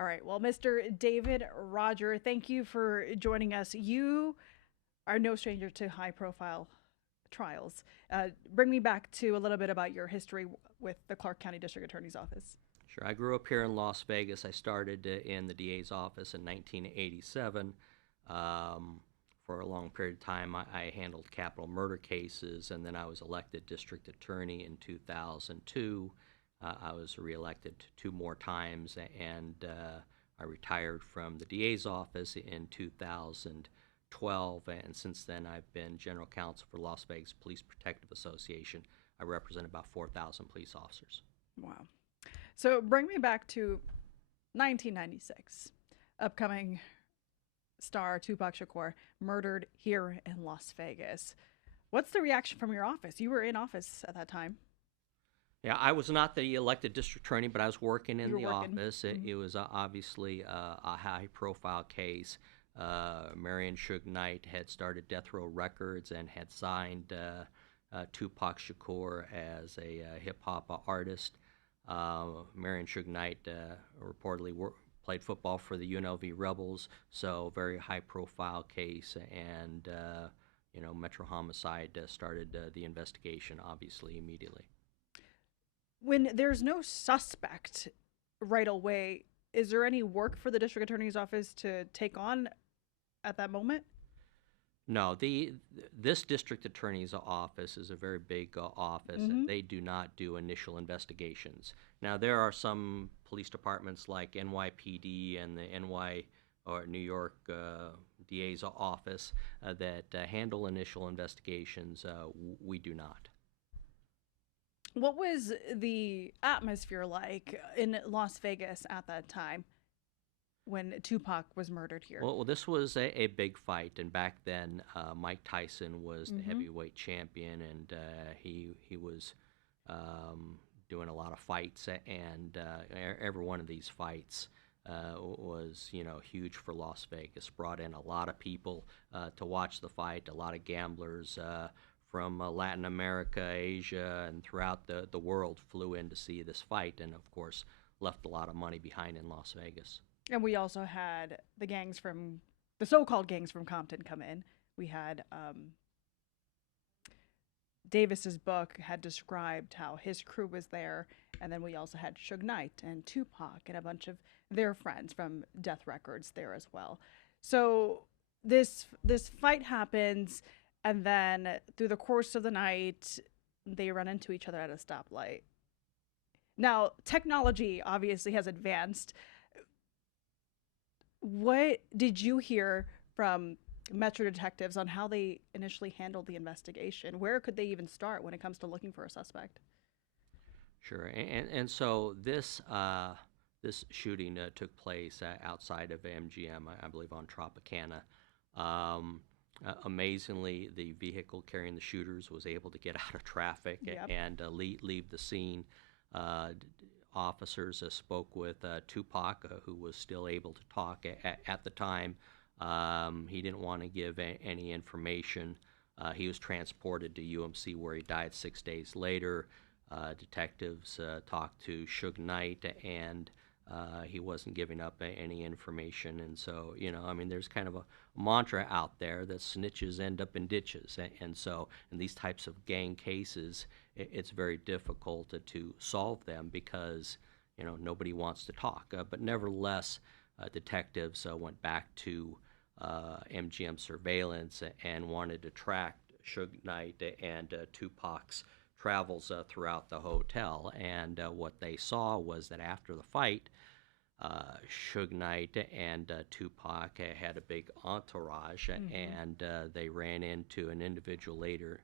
All right. Well, Mr. David Roger, thank you for joining us. You are no stranger to high profile trials. Bring me back to a little bit about your history with the Clark County District Attorney's Office. Sure. I grew up here in Las Vegas. I started in the DA's office in 1987. Um, for a long period of time, I handled capital murder cases, and then I was elected district attorney in 2002. I was reelected two more times, and I retired from the DA's office in 2012. And since then, I've been general counsel for Las Vegas Police Protective Association. I represent about 4,000 police officers. Wow. So bring me back to 1996. Upcoming star Tupac Shakur murdered here in Las Vegas. What's the reaction from your office? You were in office at that time. Yeah, I was not the elected district attorney, but I was working in You were the working. office. It, Mhm. it was obviously a high-profile case. Marion Suge Knight had started Death Row Records and had signed Tupac Shakur as a hip-hop artist. Marion Suge Knight reportedly played football for the UNLV Rebels, so very high-profile case. And Metro Homicide started the investigation, obviously, immediately. When there's no suspect right away, is there any work for the district attorney's office to take on at that moment? No, this district attorney's office is a very big office, and Mm-hmm. they do not do initial investigations. Now, there are some police departments like NYPD and the NY or New York DA's office that handle initial investigations. We do not. What was the atmosphere like in Las Vegas at that time when Tupac was murdered here? Well, this was a big fight, and back then Mike Tyson was the Mm-hmm. heavyweight champion, and he was doing a lot of fights, and every one of these fights was huge for Las Vegas. Brought in a lot of people to watch the fight, a lot of gamblers. From Latin America, Asia, and throughout the world flew in to see this fight, and of course left a lot of money behind in Las Vegas. And we also had the so-called gangs from Compton come in. We had Davis's book had described how his crew was there, and then we also had Suge Knight and Tupac and a bunch of their friends from Death Records there as well. So this fight happens, and then through the course of the night, they run into each other at a stoplight. Now, technology obviously has advanced. What did you hear from Metro detectives on how they initially handled the investigation? Where could they even start when it comes to looking for a suspect? Sure, and so this shooting took place outside of MGM, I believe, on Tropicana. Amazingly, the vehicle carrying the shooters was able to get out of traffic Yep. and leave the scene. Officers spoke with Tupac, who was still able to talk at the time. He didn't want to give any information. He was transported to UMC, where he died 6 days later. Detectives talked to Suge Knight, and he wasn't giving up any information. And so, I mean, there's kind of a mantra out there that snitches end up in ditches. And so, in these types of gang cases, it's very difficult to solve them because, nobody wants to talk. But nevertheless, detectives went back to MGM surveillance and wanted to track Suge Knight and Tupac's travels throughout the hotel. And what they saw was that after the fight, Suge Knight and Tupac had a big entourage, Mm-hmm. and they ran into an individual later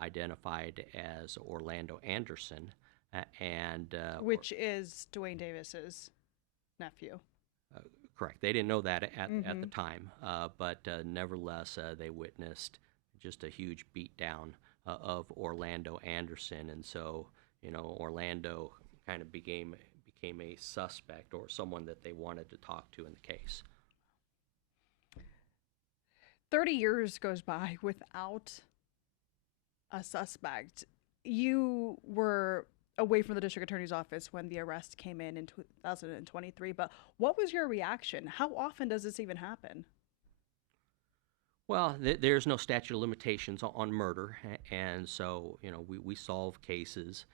identified as Orlando Anderson, and Which is Duane Davis's nephew. uh, correct. They didn't know that at Mm-hmm. the time, but nevertheless, they witnessed just a huge beatdown of Orlando Anderson, and so Orlando kind of became a suspect or someone that they wanted to talk to in the case. 30 years goes by without a suspect. You were away from the district attorney's office when the arrest came in 2023. But what was your reaction? How often does this even happen? Well, there's no statute of limitations on murder, and so we solve cases,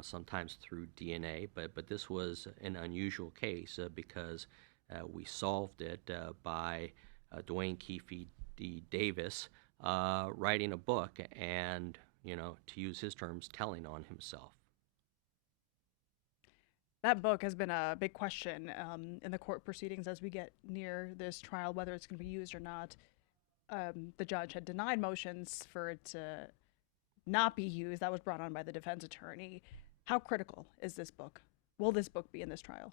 sometimes through DNA, but this was an unusual case because we solved it by Duane Keffe D. Davis writing a book and, to use his terms, telling on himself. That book has been a big question in the court proceedings as we get near this trial, whether it's going to be used or not. The judge had denied motions for it to not be used. That was brought on by the defense attorney. How critical is this book? Will this book be in this trial?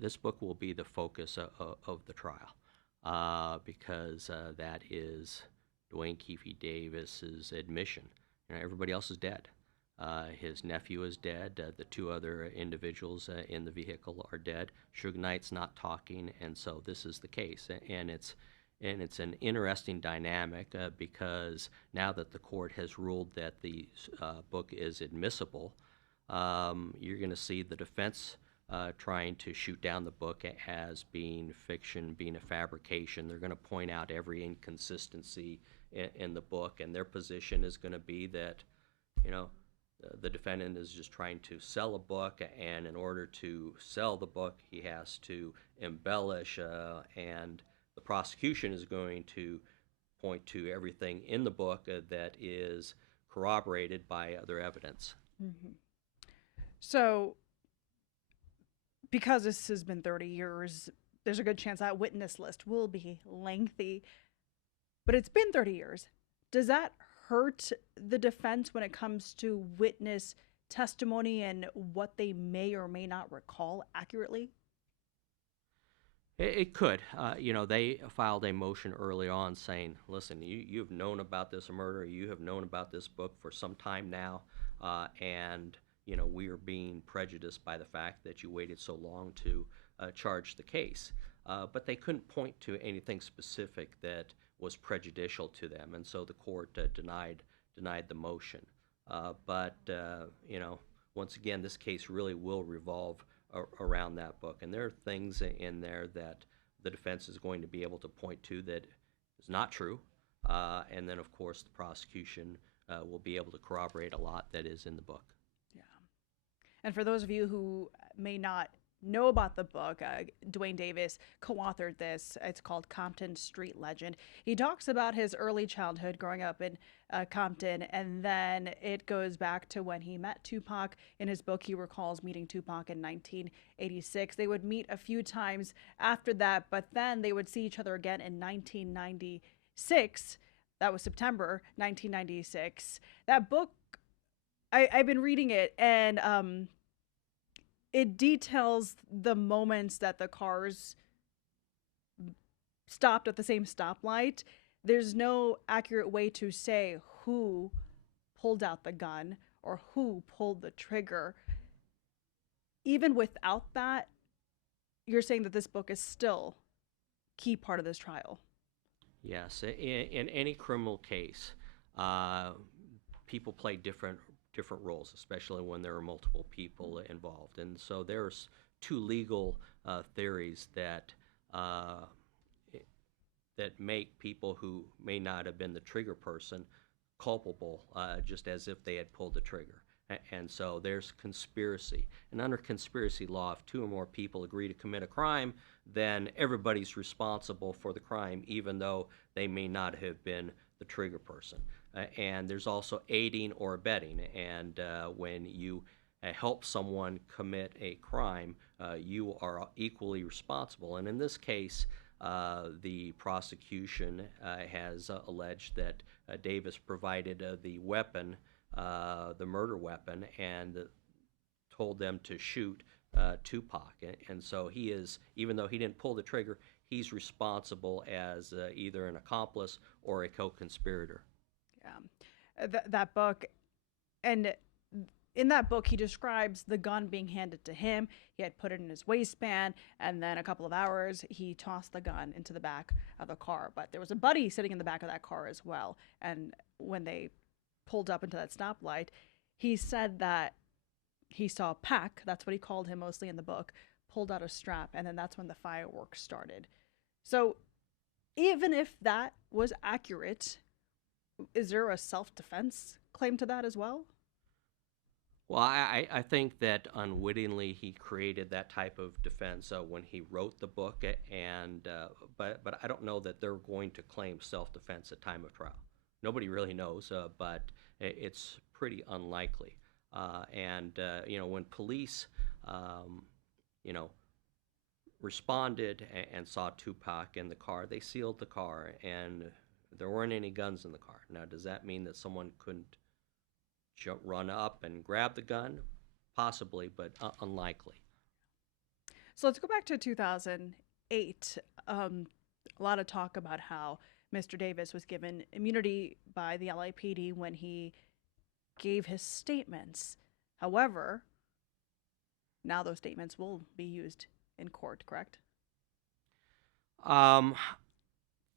This book will be the focus of the trial because that is Duane Keffe Davis's admission. Everybody else is dead. His nephew is dead. The two other individuals in the vehicle are dead. Suge Knight's not talking, and so this is the case. And it's an interesting dynamic because now that the court has ruled that the book is admissible, you're going to see the defense trying to shoot down the book as being fiction, being a fabrication. They're going to point out every inconsistency in the book, and their position is going to be that, the defendant is just trying to sell a book, and in order to sell the book, he has to embellish, and the prosecution is going to point to everything in the book that is corroborated by other evidence. Mm-hmm. So, because this has been 30 years, there's a good chance that witness list will be lengthy. But it's been 30 years. Does that hurt the defense when it comes to witness testimony and what they may or may not recall accurately? It could. They filed a motion early on saying, listen, you've known about this murder, you have known about this book for some time now, and, we are being prejudiced by the fact that you waited so long to charge the case. But they couldn't point to anything specific that was prejudicial to them, and so the court denied the motion. But once again, this case really will revolve around that book, and there are things in there that the defense is going to be able to point to that is not true, and then of course the prosecution will be able to corroborate a lot that is in the book. Yeah. And for those of you who may not know about the book, Duane Davis co-authored this. It's called Compton Street Legend. He talks about his early childhood growing up in Compton, and then it goes back to when he met Tupac. In his book, he recalls meeting Tupac in 1986. They would meet a few times after that, but then they would see each other again in 1996. That was September 1996. That book, I've been reading it, and it details the moments that the cars stopped at the same stoplight. There's no accurate way to say who pulled out the gun or who pulled the trigger. Even without that, you're saying that this book is still a key part of this trial. Yes, in any criminal case, people play different roles, especially when there are multiple people involved. And so there's two legal theories that make people who may not have been the trigger person culpable, just as if they had pulled the trigger. And so there's conspiracy. And under conspiracy law, if two or more people agree to commit a crime, then everybody's responsible for the crime, even though they may not have been the trigger person. And there's also aiding or abetting. And when you help someone commit a crime, you are equally responsible. And in this case, the prosecution has alleged that Davis provided the weapon, the murder weapon, and told them to shoot Tupac. And so he is, even though he didn't pull the trigger, he's responsible as either an accomplice or a co-conspirator. Yeah. That book, and in that book, he describes the gun being handed to him. He had put it in his waistband, and then a couple of hours, he tossed the gun into the back of the car. But there was a buddy sitting in the back of that car as well. And when they pulled up into that stoplight, he said that he saw Pac, that's what he called him mostly in the book, pulled out a strap, and then that's when the fireworks started. So even if that was accurate, is there a self defense claim to that as well? Well, I think that unwittingly he created that type of defense when he wrote the book, and but I don't know that they're going to claim self-defense at time of trial. Nobody really knows, but it's pretty unlikely. And you know, when police, um, you know, responded and saw Tupac in the car, they sealed the car, and there weren't any guns in the car. Now, does that mean that someone couldn't run up and grab the gun? Possibly, but unlikely. So let's go back to 2008. A lot of talk about how Mr. Davis was given immunity by the LAPD when he gave his statements. However, now those statements will be used in court, correct? Um,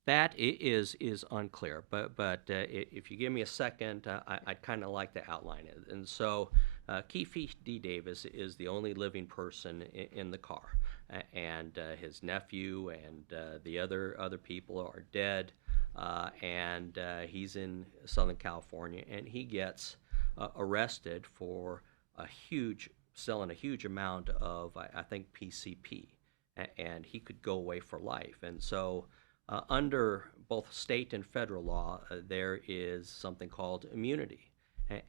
that is unclear, but if you give me a second, I'd kind of like to outline it. And so, Keffe D. Davis is the only living person in the car, and his nephew and the other people are dead, and he's in Southern California, and he gets arrested for selling a huge amount of, I think, PCP, and he could go away for life. And so, under both state and federal law, there is something called immunity,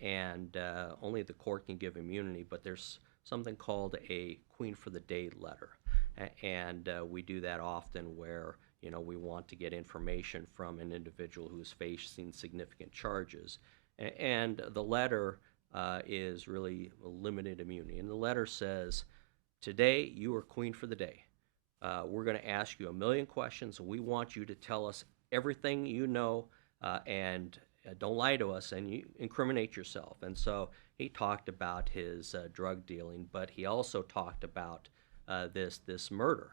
and only the court can give immunity, but there's something called a Queen for the Day letter, and we do that often where, you know, we want to get information from an individual who's facing significant charges, and the letter is really limited immunity, and the letter says, today you are Queen for the Day. We're going to ask you a million questions. We want you to tell us everything you know, and don't lie to us, and you incriminate yourself. And so he talked about his drug dealing, but he also talked about this murder,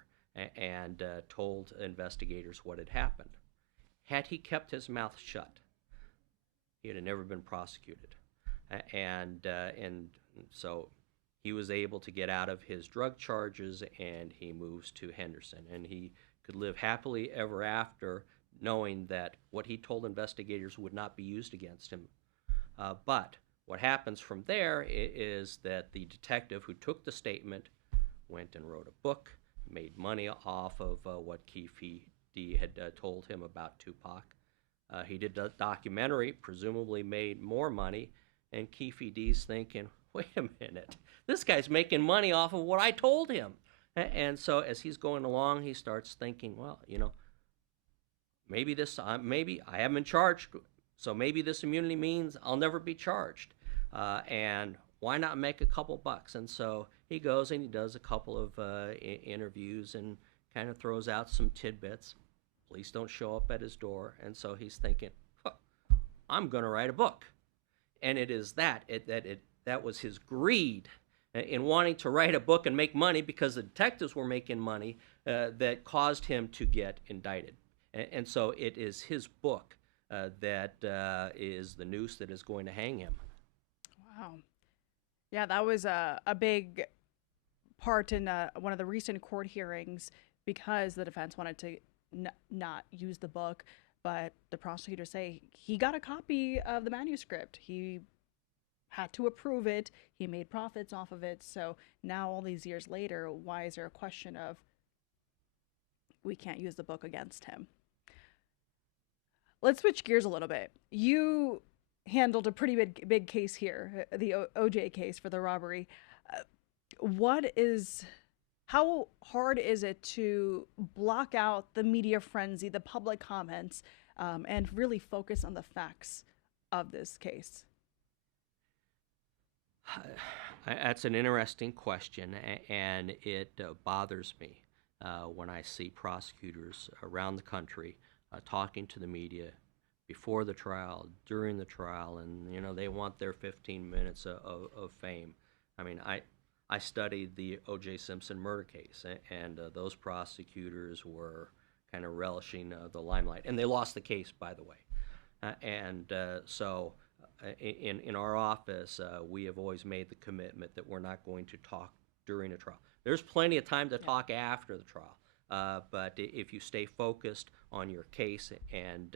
and told investigators what had happened. Had he kept his mouth shut, he had never been prosecuted, and so he was able to get out of his drug charges, and he moves to Henderson, and he could live happily ever after, knowing that what he told investigators would not be used against him. But what happens from there is that the detective who took the statement went and wrote a book, made money off of what Keffe D had told him about Tupac. He did a documentary, presumably made more money, and Keffe D's thinking, wait a minute, this guy's making money off of what I told him. And so as he's going along, he starts thinking, well, you know, maybe maybe I haven't been charged, so maybe this immunity means I'll never be charged. And why not make a couple bucks? And so he goes and he does a couple of interviews and kind of throws out some tidbits. Police don't show up at his door, and so he's thinking, huh, I'm going to write a book. And it is that was his greed in wanting to write a book and make money, because the detectives were making money, that caused him to get indicted. And so it is his book that is the noose that is going to hang him. Wow. Yeah, that was a big part in one of the recent court hearings, because the defense wanted to not use the book, but the prosecutors say he got a copy of the manuscript. He had to approve it. He made profits off of it. So now, all these years later, why is there a question of we can't use the book against him? Let's switch gears a little bit. You handled a pretty big case here, the OJ case for the robbery. How hard is it to block out the media frenzy, the public comments, and really focus on the facts of this case? That's an interesting question, and it bothers me when I see prosecutors around the country talking to the media before the trial, during the trial, and you know they want their 15 minutes of fame. I mean, I studied the O.J. Simpson murder case, and those prosecutors were kind of relishing the limelight, and they lost the case, by the way. So in our office, we have always made the commitment that we're not going to talk during a trial. There's plenty of time to Yeah. talk after the trial, but if you stay focused on your case and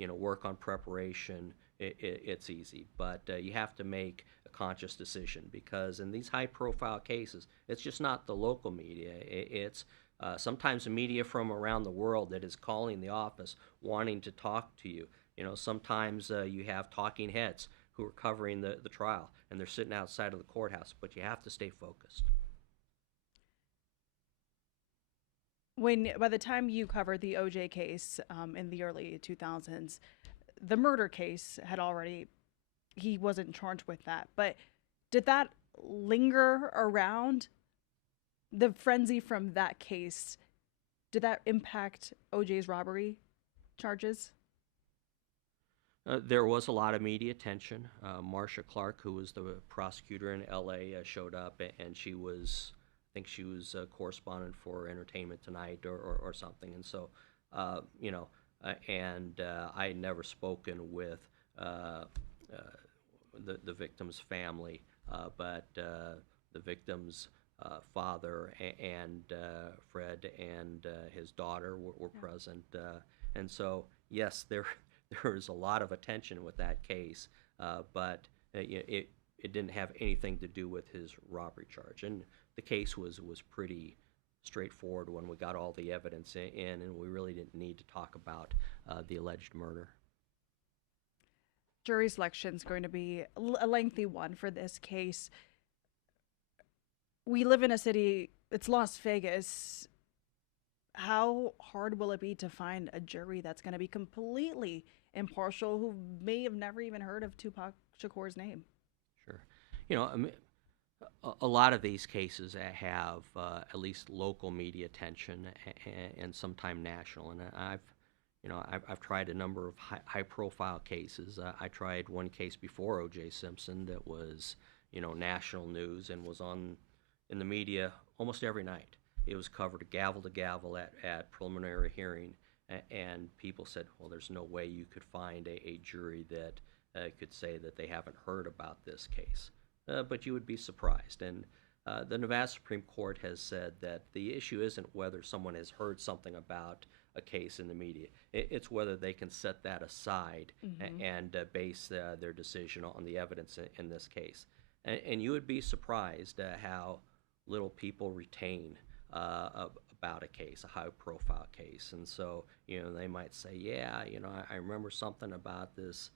work on preparation, it's easy. But you have to make a conscious decision, because in these high-profile cases, it's just not the local media. It's sometimes the media from around the world that is calling the office wanting to talk to you. Sometimes you have talking heads who are covering the trial, and they're sitting outside of the courthouse, but you have to stay focused. By the time you covered the OJ case in the early 2000s, the murder case had already, he wasn't charged with that. But did that linger around? The frenzy from that case, did that impact OJ's robbery charges? There was a lot of media attention. Marcia Clark, who was the prosecutor in L.A., showed up, and I think she was a correspondent for Entertainment Tonight or something. And so, I had never spoken with the victim's family, but the victim's father and Fred and his daughter were Yeah. present. And so, yes, there was a lot of attention with that case, but it didn't have anything to do with his robbery charge. And the case was pretty straightforward when we got all the evidence in, and we really didn't need to talk about the alleged murder. Jury selection is going to be a lengthy one for this case. We live in a city, it's Las Vegas. How hard will it be to find a jury that's going to be completely impartial, who may have never even heard of Tupac Shakur's name? Sure. I mean, a lot of these cases have at least local media attention and sometime national. And I've tried a number of high-profile cases. I tried one case before O.J. Simpson that was, national news and was in the media almost every night. It was covered gavel to gavel at preliminary hearing, and people said, well, there's no way you could find a jury that could say that they haven't heard about this case. But you would be surprised. And the Nevada Supreme Court has said that the issue isn't whether someone has heard something about a case in the media. It's whether they can set that aside and base their decision on the evidence in this case. And you would be surprised how little people retain about a case, a high-profile case. And so, they might say, yeah, I remember something about this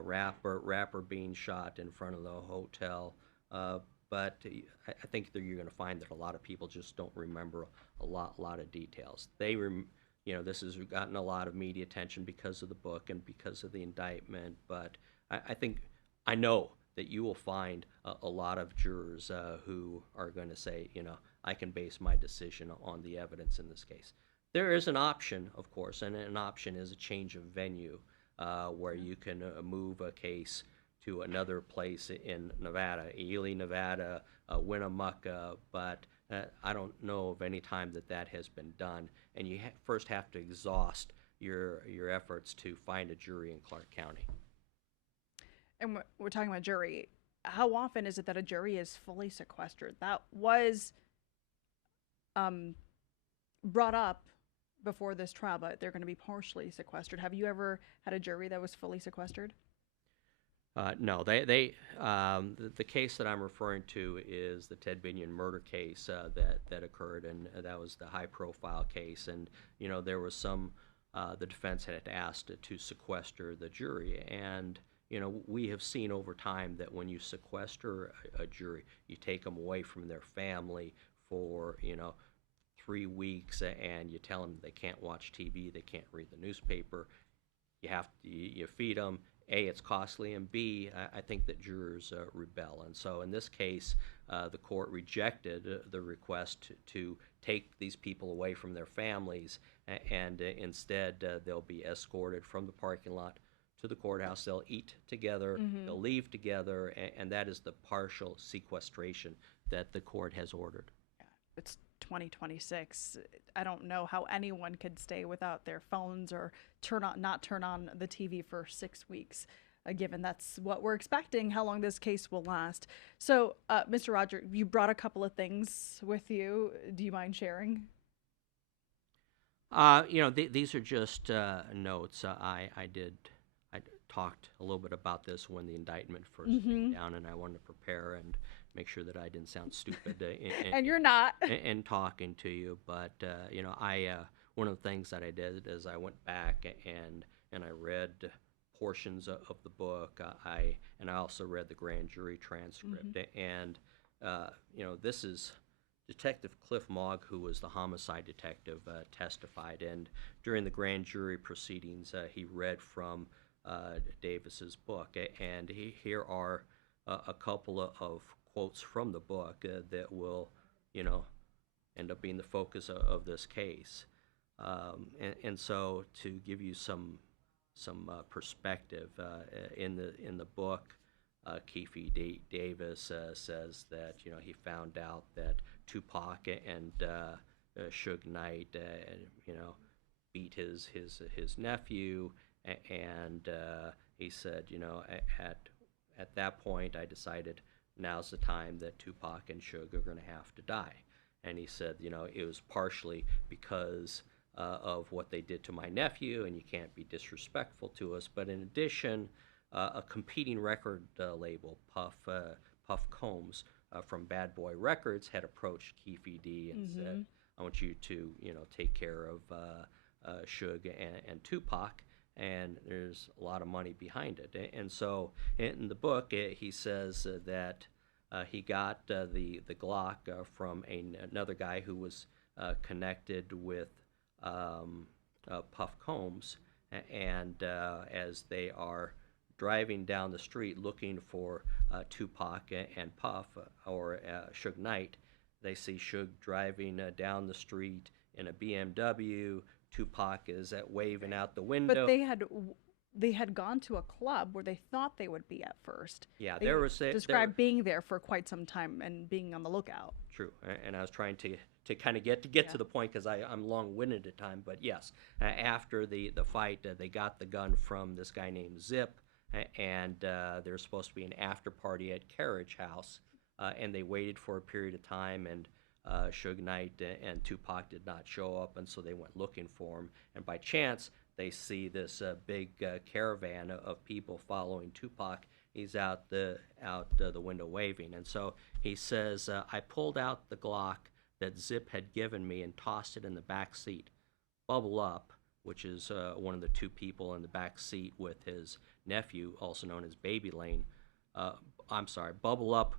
rapper being shot in front of the hotel. But I think that you're going to find that a lot of people just don't remember a lot of details. This has gotten a lot of media attention because of the book and because of the indictment. But I know that you will find a lot of jurors who are going to say, I can base my decision on the evidence in this case. There is an option, of course, and an option is a change of venue, where you can move a case to another place in Nevada, Ely, Nevada, Winnemucca, but I don't know of any time that has been done. And you first have to exhaust your efforts to find a jury in Clark County. And we're talking about jury. How often is it that a jury is fully sequestered? That was brought up before this trial, but they're going to be partially sequestered. Have you ever had a jury that was fully sequestered? No, the case that I'm referring to is the Ted Binion murder case that occurred, and that was the high-profile case. And there was the defense had asked to sequester the jury, and we have seen over time that when you sequester a jury, you take them away from their family for 3 weeks, and you tell them they can't watch TV, they can't read the newspaper. You feed them. A, it's costly, and B, I think that jurors rebel. And so in this case, the court rejected the request to take these people away from their families, and instead they'll be escorted from the parking lot to the courthouse. They'll eat together, they'll leave together, and that is the partial sequestration that the court has ordered. It's 2026. I don't know how anyone could stay without their phones or not turn on the TV for 6 weeks. given that's what we're expecting, how long this case will last. So, Mr. Roger, you brought a couple of things with you. Do you mind sharing? These are just notes. I talked a little bit about this when the indictment first came Mm-hmm. down, and I wanted to prepare and make sure that I didn't sound stupid And you're not. in talking to you. But one of the things that I did is I went back and I read portions of the book. I also read the grand jury transcript, Mm-hmm. and this is Detective Cliff Mogg, who was the homicide detective, testified, and during the grand jury proceedings, he read from Davis's book, and here are a couple of quotes from the book that will, you know, end up being the focus of this case. And so, to give you some perspective, in the book, Davis says that he found out that Tupac and Suge Knight beat his nephew, and he said, at that point I decided now's the time that Tupac and Suge are going to have to die. And he said, it was partially because of what they did to my nephew, and you can't be disrespectful to us. But in addition, a competing record label, Puff Combs from Bad Boy Records, had approached Keffe D and Mm-hmm. said, "I want you to, take care of Suge and Tupac." And there's a lot of money behind it. And so, in the book, he says that he got the Glock from another guy who was connected with Puff Combs, and as they are driving down the street looking for Tupac and Puff or Suge Knight, they see Suge driving down the street in a BMW. Tupac is waving out the But window. they had gone to a club where they thought they would be at first. Yeah, They there. described being there for quite some time and being on the lookout. True, and I was trying to kind of get Yeah. to the point because I'm long-winded at time. But yes, after the fight, they got the gun from this guy named Zip, and there's supposed to be an after party at Carriage House, and they waited for a period of time, and Suge Knight and Tupac did not show up, and so they went looking for him, and by chance they see this big caravan of people following Tupac. He's out the window waving, and so he says, "I pulled out the Glock that Zip had given me and tossed it in the back seat. Bubble Up," which is one of the two people in the back seat with his nephew, also known as Baby Lane. I'm sorry, Bubble Up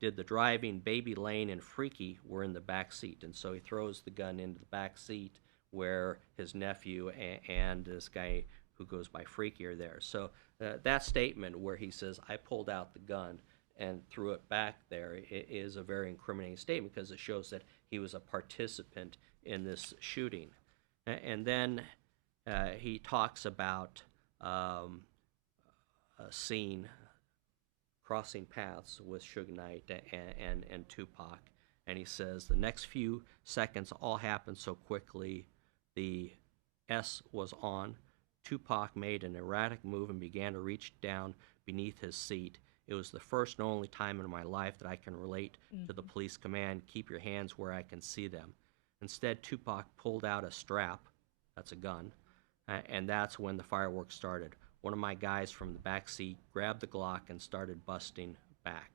did the driving. Baby Lane and Freaky were in the back seat, and so he throws the gun into the back seat where his nephew and this guy who goes by Freaky are there. So that statement where he says, "I pulled out the gun and threw it back there," is a very incriminating statement because it shows that he was a participant in this shooting. And then he talks about a scene crossing paths with Suge Knight and Tupac. And he says, "The next few seconds all happened so quickly. The S was on. Tupac made an erratic move and began to reach down beneath his seat. It was the first and only time in my life that I can relate to the police command, 'Keep your hands where I can see them.' Instead, Tupac pulled out a strap," that's a gun, "and that's when the fireworks started. One of my guys from the back seat grabbed the Glock and started busting back.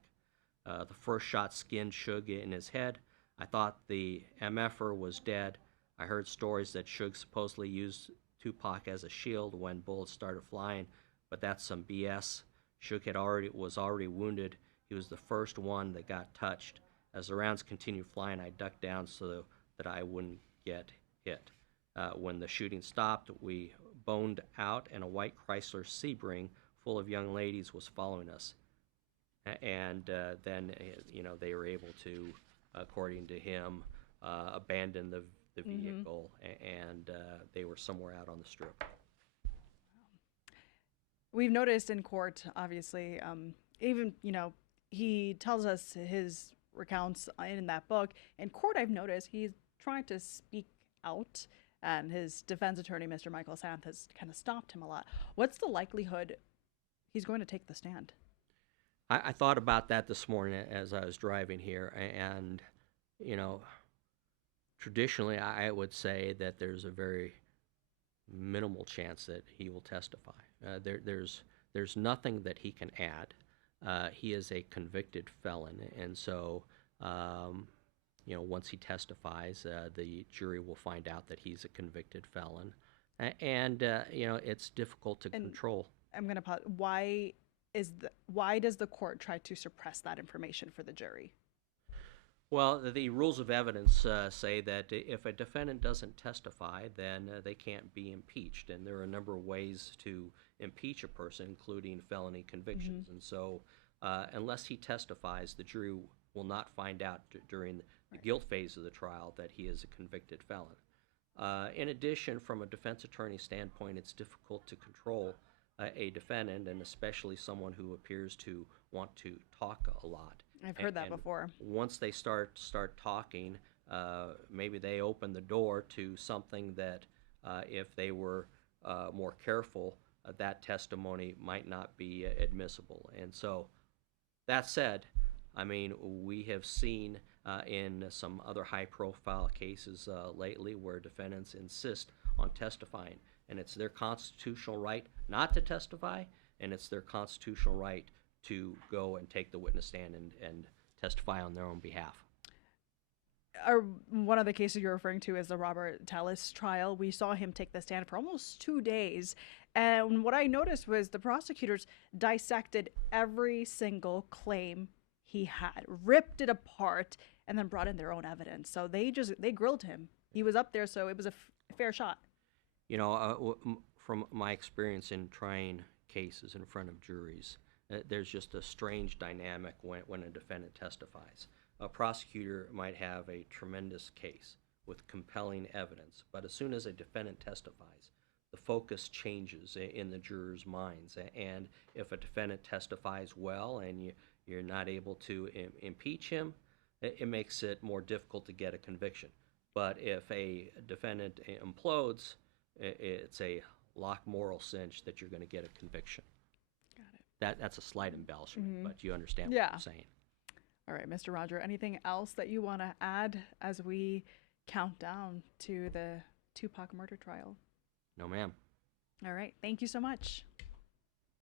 The first shot skinned Suge in his head. I thought the MFer was dead. I heard stories that Suge supposedly used Tupac as a shield when bullets started flying, but that's some BS. Suge was already wounded. He was the first one that got touched. As the rounds continued flying, I ducked down so that I wouldn't get hit. When the shooting stopped, we boned out, and a white Chrysler Sebring full of young ladies was following us." And then, they were able to, according to him, abandon the vehicle, and they were somewhere out on the strip. We've noticed in court, obviously, even, he tells us his recounts in that book. In court, I've noticed he's trying to speak out, and his defense attorney, Mr. Michael Santh, has kind of stopped him a lot. What's the likelihood he's going to take the stand? I thought about that this morning as I was driving here, and you know, traditionally I would say that there's a very minimal chance that he will testify. There's nothing that he can add. He is a convicted felon, and so once he testifies, the jury will find out that he's a convicted felon, and it's difficult to control. I'm going to pause. Why does the court try to suppress that information for the jury? Well, the rules of evidence say that if a defendant doesn't testify, then they can't be impeached, and there are a number of ways to impeach a person, including felony convictions. And so, unless he testifies, the jury will not find out during the guilt phase of the trial that he is a convicted felon. In addition, from a defense attorney standpoint, it's difficult to control a defendant, and especially someone who appears to want to talk a lot. I've heard that before. Once they start talking, maybe they open the door to something that, if they were more careful, that testimony might not be admissible. And so, that said, I mean, we have seen in some other high-profile cases lately where defendants insist on testifying, and it's their constitutional right not to testify, and it's their constitutional right to go and take the witness stand and testify on their own behalf. One of the cases you're referring to is the Robert Tallis trial. We saw him take the stand for almost 2 days. And what I noticed was the prosecutors dissected every single claim he had, ripped it apart, and then brought in their own evidence. So they grilled him. He was up there, so it was a fair shot. From my experience in trying cases in front of juries, there's just a strange dynamic when a defendant testifies. A prosecutor might have a tremendous case with compelling evidence, but as soon as a defendant testifies, the focus changes in the jurors' minds. And if a defendant testifies well and you're not able to impeach him, it makes it more difficult to get a conviction. But if a defendant implodes, it's a lock moral cinch that you're going to get a conviction. Got it. That's a slight embellishment, but you understand what I'm saying. All right, Mr. Roger, anything else that you want to add as we count down to the Tupac murder trial? No, ma'am. All right, thank you so much.